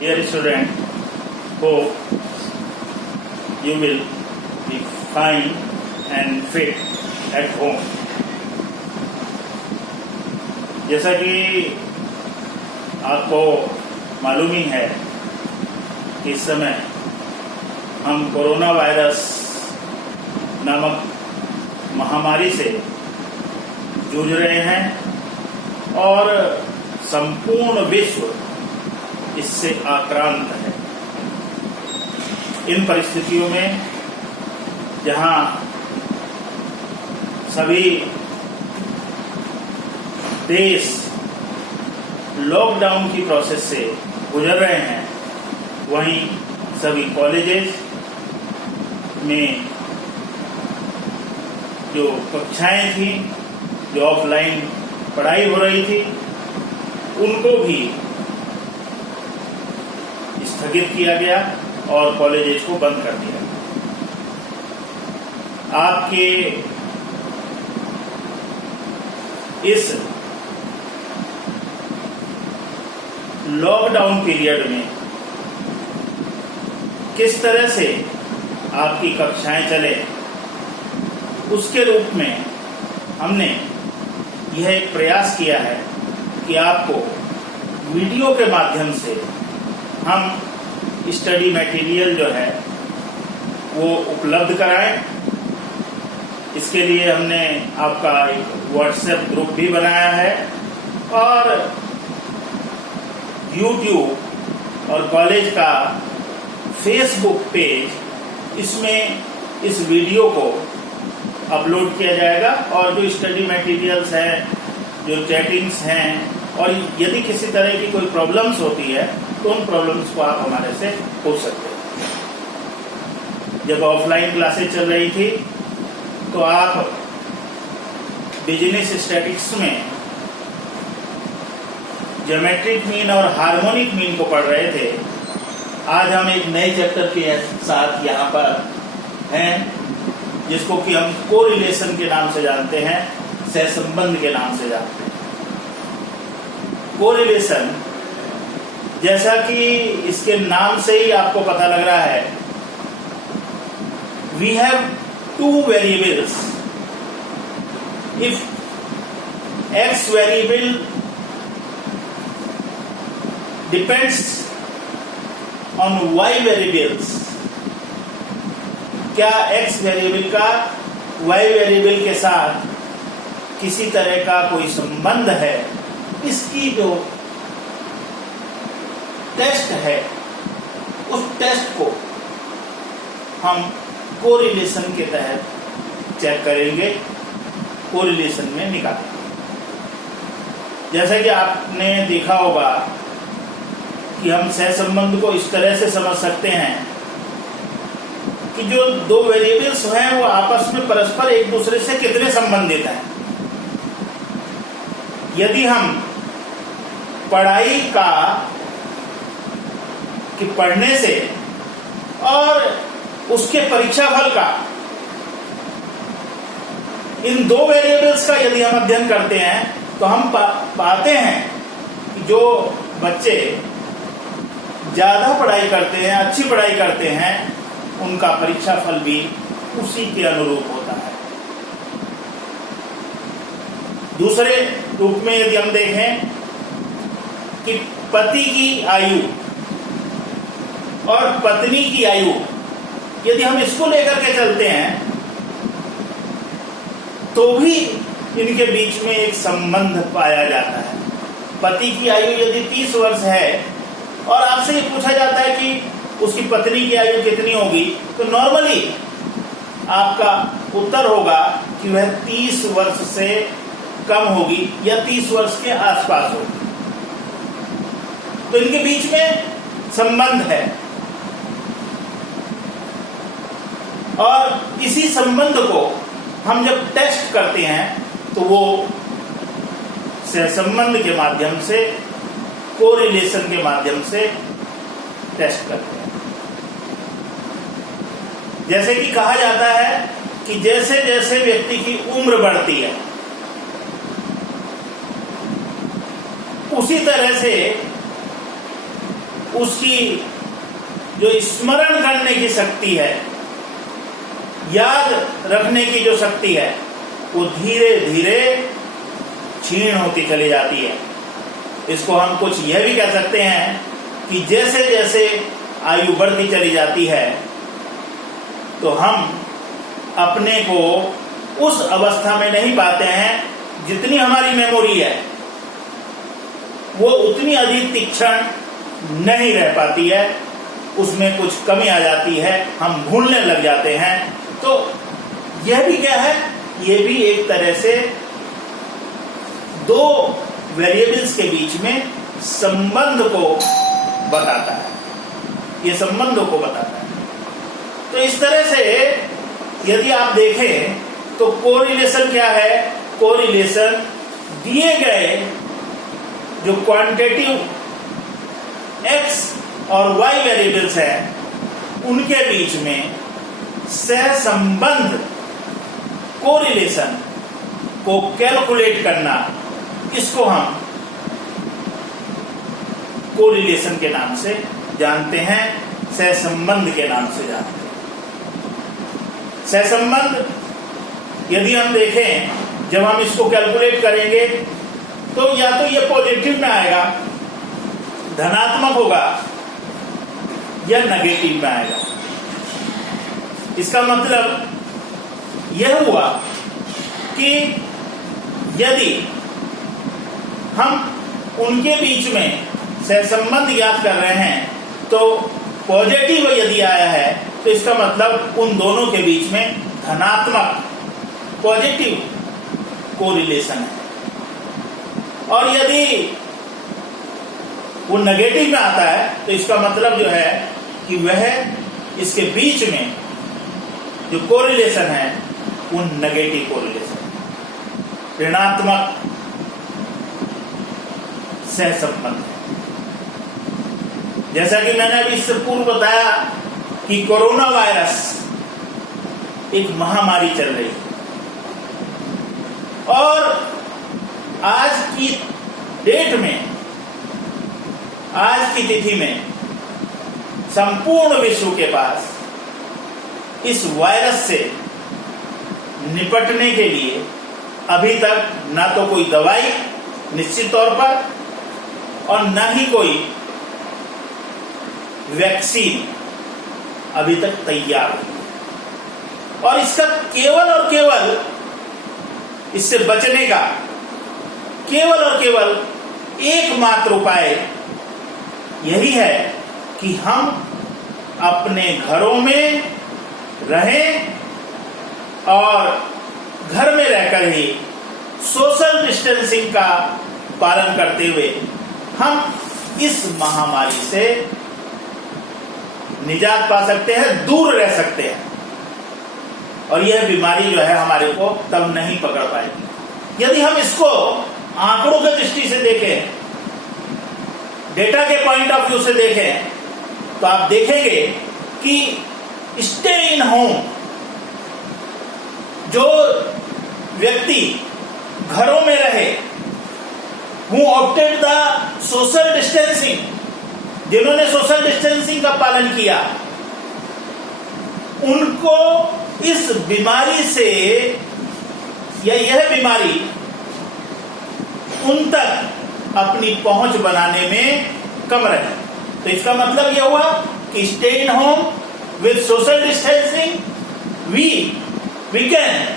Dear student, hope you will be fine and fit at home. जैसा कि आपको मालूम ही है कि इस समय हम कोरोना वायरस नामक महामारी से जूझ रहे हैं और संपूर्ण विश्व इससे आक्रांत है। इन परिस्थितियों में जहां सभी देश लॉकडाउन की प्रोसेस से गुजर रहे हैं, वहीं सभी कॉलेजेस में जो कक्षाएं थी, जो ऑफलाइन पढ़ाई हो रही थी, उनको भी स्थगित किया गया और कॉलेजेस को बंद कर दिया गया। आपके इस लॉकडाउन पीरियड में किस तरह से आपकी कक्षाएं चले, उसके रूप में हमने यह एक प्रयास किया है कि आपको वीडियो के माध्यम से हम स्टडी मटेरियल जो है वो उपलब्ध कराएं। इसके लिए हमने आपका एक व्हाट्सएप ग्रुप भी बनाया है और यूट्यूब और कॉलेज का फेसबुक पेज, इसमें इस वीडियो को अपलोड किया जाएगा और जो स्टडी मटेरियल्स हैं, जो चैटिंग्स हैं, और यदि किसी तरह की कोई प्रॉब्लम्स होती है तो उन प्रॉब्लम्स को आप हमारे से पूछ सकते हैं। जब ऑफलाइन क्लासेस चल रही थी तो आप बिजनेस स्टैटिक्स में ज्योमेट्रिक मीन और हार्मोनिक मीन को पढ़ रहे थे। आज हम एक नए चैप्टर के साथ यहाँ पर हैं, जिसको कि हम कोरिलेशन के नाम से जानते हैं, सहसंबंध के नाम से जानते हैं। कोरिलेशन, जैसा कि इसके नाम से ही आपको पता लग रहा है, we have two variables. If X variable depends on Y variables, क्या एक्स वेरिएबल का वाई वेरिएबल के साथ किसी तरह का कोई संबंध है, इसकी जो टेस्ट है, उस टेस्ट को हम कोरिलेशन के तहत चेक करेंगे, कोरिलेशन में निकालेंगे। जैसा कि आपने देखा होगा कि हम सहसंबंध को इस तरह से समझ सकते हैं कि जो दो वेरिएबल्स हैं वो आपस में परस्पर एक दूसरे से कितने संबंधित हैं। यदि हम पढ़ाई कि पढ़ने से और उसके परीक्षाफल का, इन दो वेरिएबल्स का यदि हम अध्ययन करते हैं तो हम पाते हैं कि जो बच्चे ज्यादा पढ़ाई करते हैं, अच्छी पढ़ाई करते हैं, उनका परीक्षाफल भी उसी के अनुरूप होता है। दूसरे रूप में यदि हम देखें कि पति की आयु और पत्नी की आयु, यदि हम इसको लेकर के चलते हैं तो भी इनके बीच में एक संबंध पाया जाता है। पति की आयु यदि 30 वर्ष है और आपसे ये पूछा जाता है कि उसकी पत्नी की आयु कितनी होगी, तो नॉर्मली आपका उत्तर होगा कि वह 30 वर्ष से कम होगी या 30 वर्ष के आसपास होगी। तो इनके बीच में संबंध है और इसी संबंध को हम जब टेस्ट करते हैं तो वो सहसंबंध के माध्यम से, कोरिलेशन के माध्यम से टेस्ट करते हैं। जैसे कि कहा जाता है कि जैसे जैसे व्यक्ति की उम्र बढ़ती है, उसी तरह से उसकी जो स्मरण करने की शक्ति है, याद रखने की जो शक्ति है, वो धीरे धीरे क्षीण होती चली जाती है। इसको हम कुछ यह भी कह सकते हैं कि जैसे जैसे आयु बढ़ती चली जाती है तो हम अपने को उस अवस्था में नहीं पाते हैं, जितनी हमारी मेमोरी है वो उतनी अधिक तीक्ष्ण नहीं रह पाती है, उसमें कुछ कमी आ जाती है, हम भूलने लग जाते हैं। तो यह भी क्या है, यह भी एक तरह से दो वेरिएबल्स के बीच में संबंध को बताता है, ये संबंधों को बताता है। तो इस तरह से यदि आप देखें तो कोरिलेशन क्या है, कोरिलेशन दिए गए जो क्वांटिटेटिव x और y वेरिएबल्स हैं उनके बीच में सहसंबंध कोरिलेशन को कैलकुलेट करना, इसको हम कोरिलेशन के नाम से जानते हैं, सहसंबंध के नाम से जानते हैं। सहसंबंध यदि हम देखें, जब हम इसको कैलकुलेट करेंगे तो या तो ये पॉजिटिव में आएगा, धनात्मक होगा, या नेगेटिव में आएगा। इसका मतलब यह हुआ कि यदि हम उनके बीच में सहसंबंध ज्ञात कर रहे हैं तो पॉजिटिव यदि आया है तो इसका मतलब उन दोनों के बीच में धनात्मक पॉजिटिव कोरिलेशन है। और यदि वो नेगेटिव में आता है तो इसका मतलब जो है कि वह इसके बीच में जो कोरिलेशन है वो नेगेटिव कोरिलेशन, ऋणात्मक सहसंबंध है। जैसा कि मैंने अभी इससे पूर्व बताया कि कोरोना वायरस एक महामारी चल रही है और आज की डेट में, आज की तिथि में संपूर्ण विश्व के पास इस वायरस से निपटने के लिए अभी तक ना तो कोई दवाई निश्चित तौर पर और ना ही कोई वैक्सीन अभी तक तैयार नहीं है। और इसका केवल और केवल इससे बचने का केवल और केवल एकमात्र उपाय यही है कि हम अपने घरों में रहें और घर में रहकर ही सोशल डिस्टेंसिंग का पालन करते हुए हम इस महामारी से निजात पा सकते हैं, दूर रह सकते हैं और यह बीमारी जो है हमारे को तब नहीं पकड़ पाएगी। यदि हम इसको आंकड़ों की दृष्टि से देखें, डेटा के पॉइंट ऑफ व्यू से देखें, तो आप देखेंगे कि स्टे इन होम, जो व्यक्ति घरों में रहे, who opted the social distancing, जिन्होंने सोशल डिस्टेंसिंग का पालन किया, उनको इस बीमारी से या यह बीमारी उन तक अपनी पहुंच बनाने में कम रहे। तो इसका मतलब यह हुआ कि stay in home with social distancing we can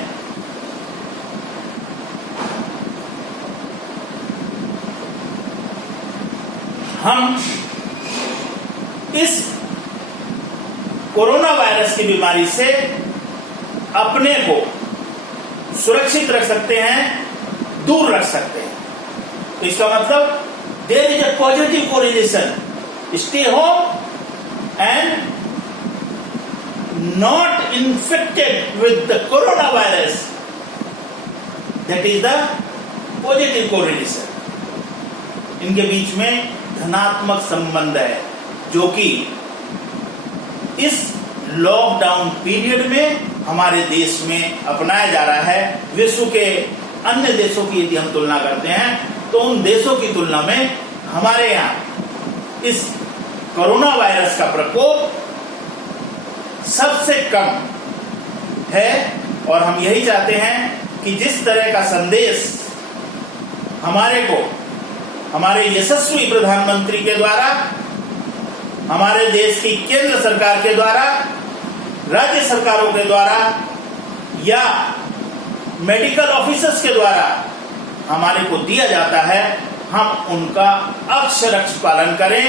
हम इस कोरोना वायरस की बीमारी से अपने को सुरक्षित रख सकते हैं, दूर रख सकते हैं। तो इसका मतलब there is a positive correlation, stay home and not infected with the corona virus, that is the positive correlation. इनके बीच में धनात्मक संबंध है जो कि इस लॉकडाउन पीरियड में हमारे देश में अपनाया जा रहा है। विश्व के अन्य देशों की यदि हम तुलना करते हैं तो उन देशों की तुलना में हमारे यहाँ इस कोरोना वायरस का प्रकोप सबसे कम है। और हम यही चाहते हैं कि जिस तरह का संदेश हमारे को हमारे यशस्वी प्रधानमंत्री के द्वारा, हमारे देश की केंद्र सरकार के द्वारा, राज्य सरकारों के द्वारा या मेडिकल ऑफिसर्स के द्वारा हमारे को दिया जाता है, हम उनका अक्षरशः पालन करें।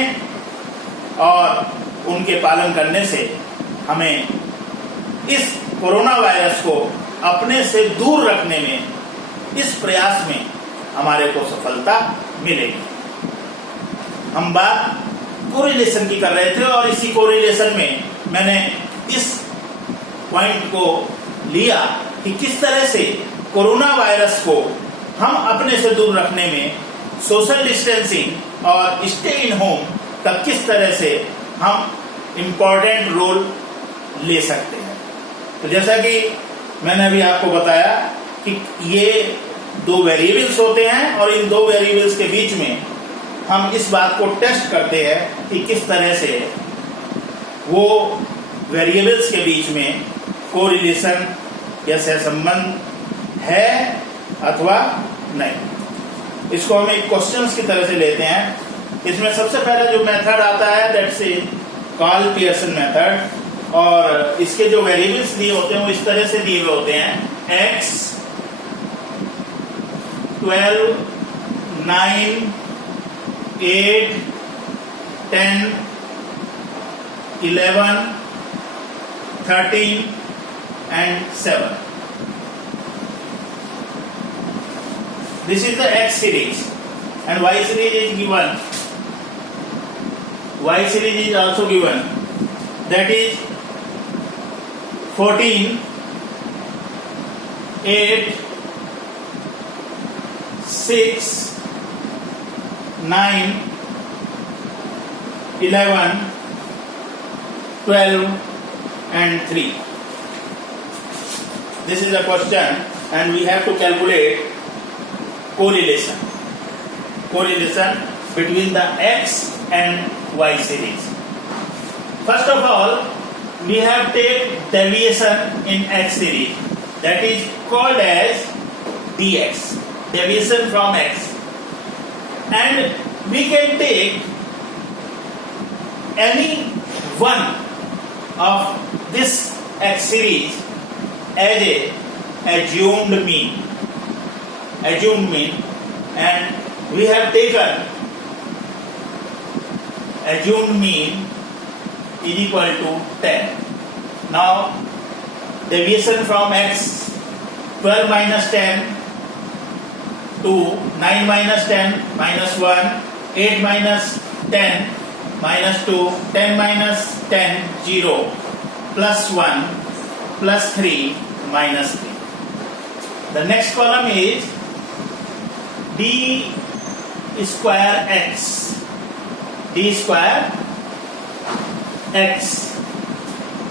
और उनके पालन करने से हमें इस कोरोना वायरस को अपने से दूर रखने में, इस प्रयास में हमारे को सफलता मिलेगी। हम बात कोरिलेशन की कर रहे थे और इसी कोरिलेशन में मैंने इस पॉइंट को लिया कि किस तरह से कोरोना वायरस को हम अपने से दूर रखने में सोशल डिस्टेंसिंग और स्टे इन होम का किस तरह से हम इम्पोर्टेंट रोल ले सकते हैं। तो जैसा कि मैंने अभी आपको बताया कि ये दो वेरिएबल्स होते हैं और इन दो वेरिएबल्स के बीच में हम इस बात को टेस्ट करते हैं कि किस तरह से वो वेरिएबल्स के बीच में कोरिलेशन या सहसंबंध है अथवा नहीं। इसको हम एक क्वेश्चंस की तरह से लेते हैं। इसमें सबसे पहला जो मेथड आता है दैट्स कार्ल पियर्सन मेथड, और इसके जो वेरिएबल्स दिए होते हैं वो इस तरह से दिए हुए होते हैं: x 12 9 8 10 11 13 and 7. This is the X series and Y series is given. Y series is also given, that is 14 8 6 9 11 12 and 3. This is a question and we have to calculate correlation between the X and Y series. First of all, we have take deviation in X series, that is called as dx, deviation from X, and we can take any one of this X series as a assumed mean, and we have taken assumed mean is equal to 10. Now deviation from X, 12 minus 10 2, 9 minus 10 minus 1, 8 minus 10 minus 2, 10 minus 10 0, plus 1 plus 3 minus 3. The next column is d square x, d square x,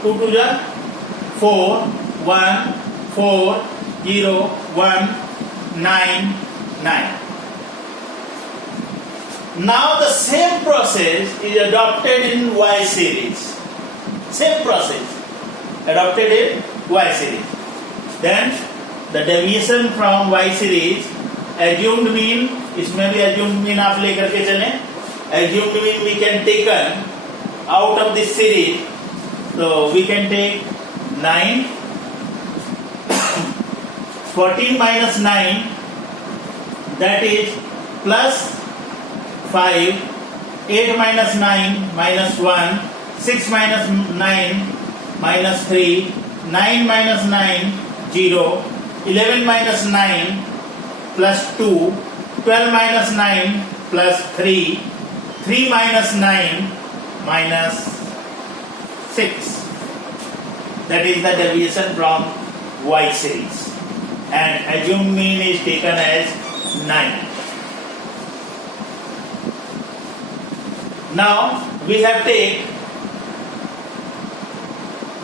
2 to the 4 1 4 0 1 9 9. Now the same process is adopted in Y series. Same process adopted in Y series. Then the deviation from Y series, assumed mean, इसमें भी assumed mean आप लेकर के चलें. Assumed mean we can taken out of this series. So we can take 9, 14 minus 9, that is plus 5, 8 minus 9 minus 1, 6 minus 9 minus 3, 9 minus 9 0, 11 minus 9 plus 2, 12 minus 9 plus 3, 3 minus 9 minus 6. That is the deviation from Y series, and assumed mean is taken as 9. Now we have take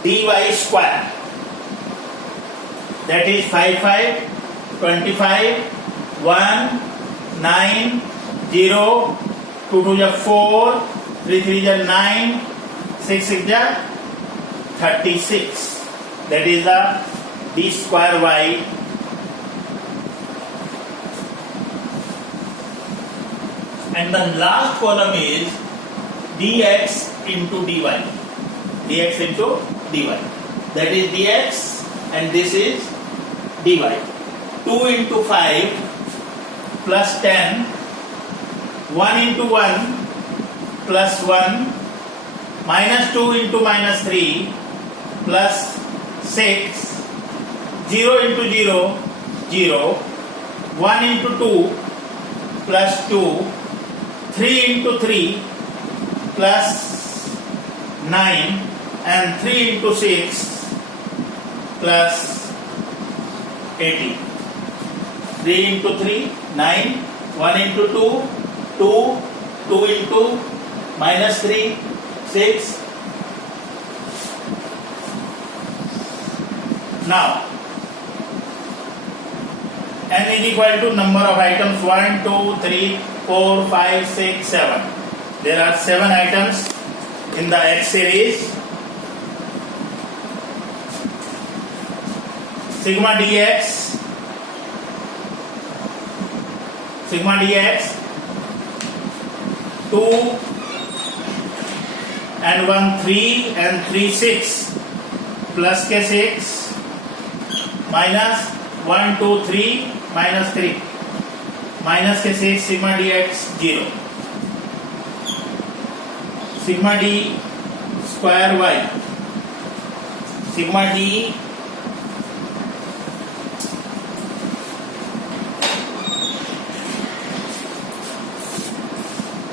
dy square, that is 5 5 25 1 9 0 2 to the 4 3 3 is 9, 6 6 is 36. That is the d square y. And the last column is dx into dy. Dx into dy. That is dx and this is dy. 2 into 5 plus 10. 1 into 1 plus 1. Minus 2 into minus 3 plus 6. 0 into 0, 0. 1 into 2 plus 2. 3 into 3 plus 9 and 3 into 6 plus 18. 3 into 3, 9, 1 into 2, 2, 2 into minus 3, 6. Now, n is equal to number of items 1, 2, 3, 4, 5, 6, 7. There are 7 items in the X series. Sigma dx, sigma dx 2 and 1 3 and 3 6 plus के 6 minus 1 2 3 minus 3 minus के 6 sigma dx 0. Sigma d square y, sigma d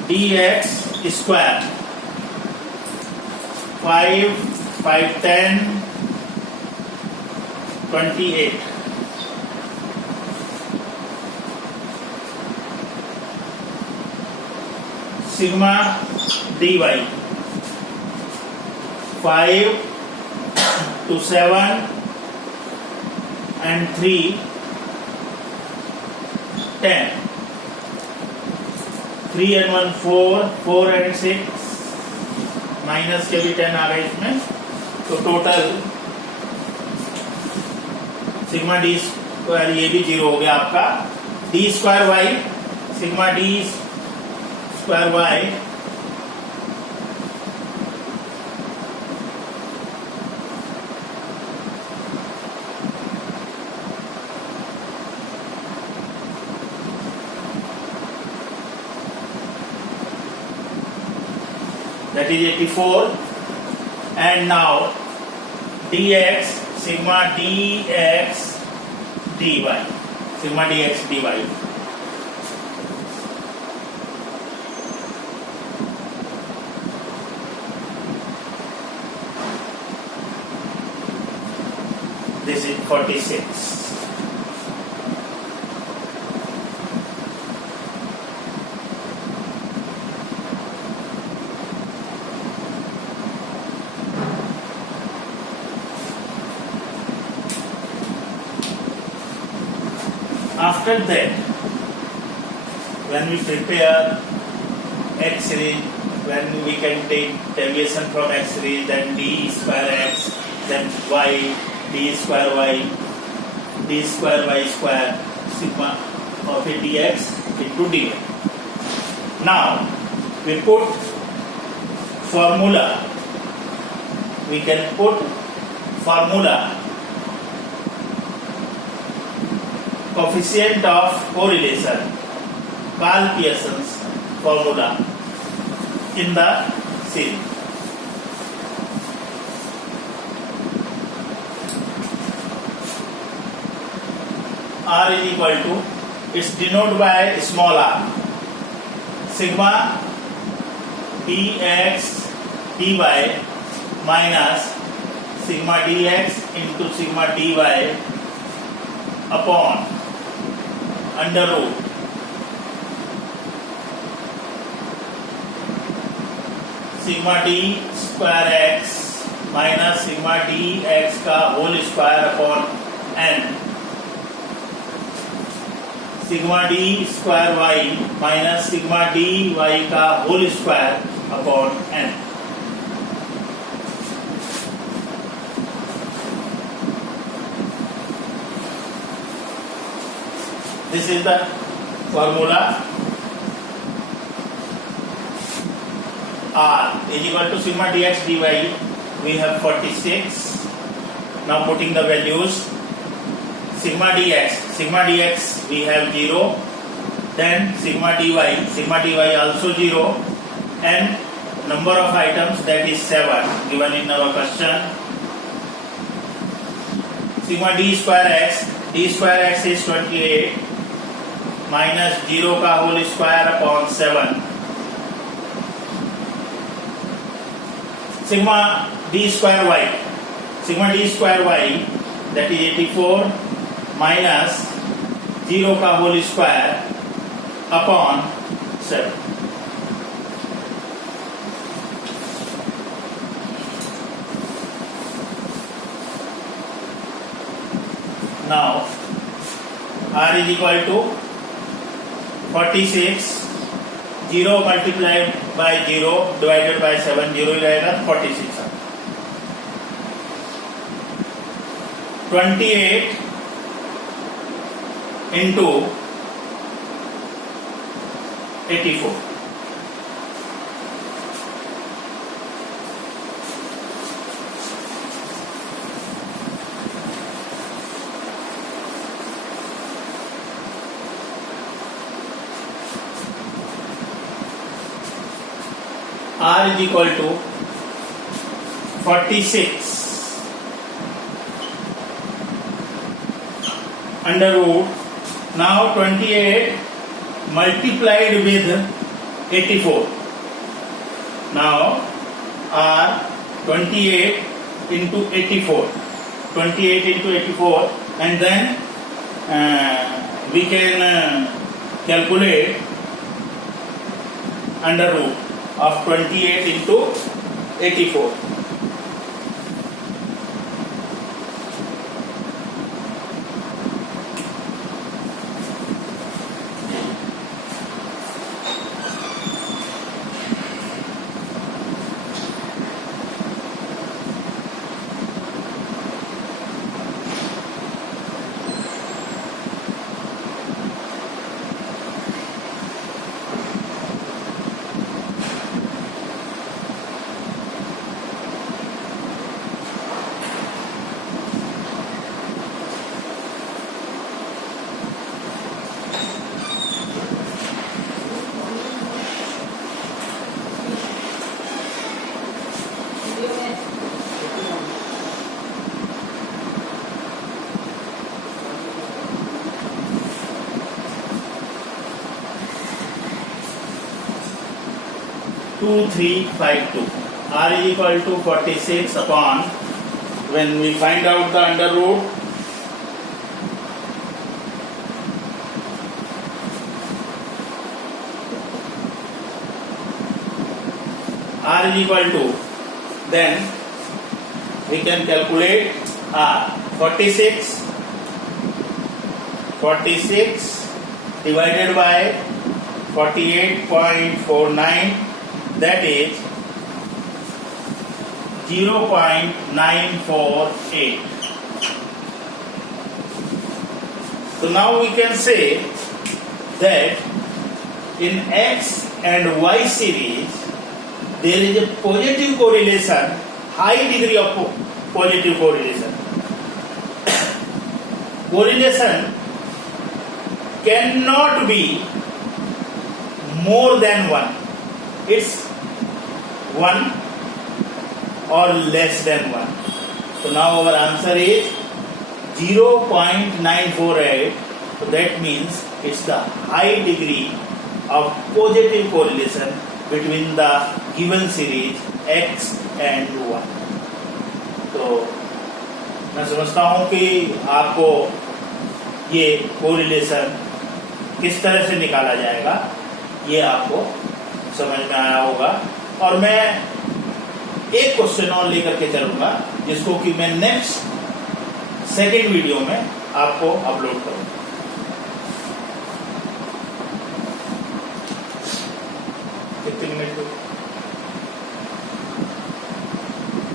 dx square 5, 5, 10, 28. Sigma dy 5 to 7 and 3 10. 3 and 1 4, 4 and 6 minus के भी 10 आ गए इसमें, तो total sigma D square ये भी 0 हो गया आपका. D square Y, sigma D square Y that is 84. And now dx sigma dx dy, sigma dx dy. This is 46. After that, when we prepare X series, when we can take deviation from X series, then d square x, then y, d square y square, sigma of a dx into dy. Now, we put formula. We can put formula. Coefficient of correlation, Karl Pearson's formula in the series. R is equal to, it's denoted by small r, sigma dx dy minus sigma dx into sigma dy upon under root sigma d square x minus sigma dx का whole square upon n, sigma d square y minus sigma dy का whole square upon n. This is the formula. R is equal to sigma dx dy. We have 46. Now putting the values. Sigma dx we have 0. Then sigma dy also 0. And number of items, that is 7 given in our question. Sigma d square x is 28 minus 0 का whole square upon 7. Sigma d square y, that is 84 minus 0 का whole square upon 7. Now R is equal to 46, 0 multiplied by 0 divided by 7, 0 रहेगा 46. 28 into 84. R is equal to 46 under root. Now 28 multiplied with 84. Now R 28 into 84. 28 into 84, and then we can calculate under root of 28 into 84. Two, 3, 5, 2. R is equal to 46 upon, when we find out the under root, R is equal to, then we can calculate R. 46 divided by 48.49, that is 0.948. So now we can say that in X and Y series there is a positive correlation, high degree of positive correlation. Correlation cannot be more than 1. It's 1 or less than 1. So now our answer is 0.948. So that means it's the high degree of positive correlation between the given series X and Y. तो मैं समझता हूँ कि आपको ये correlation किस तरह से निकाला जाएगा ये आपको समझ में आया होगा। और मैं एक क्वेश्चन और लेकर के चलूंगा जिसको कि मैं नेक्स्ट सेकेंड वीडियो में आपको अपलोड करूंगा।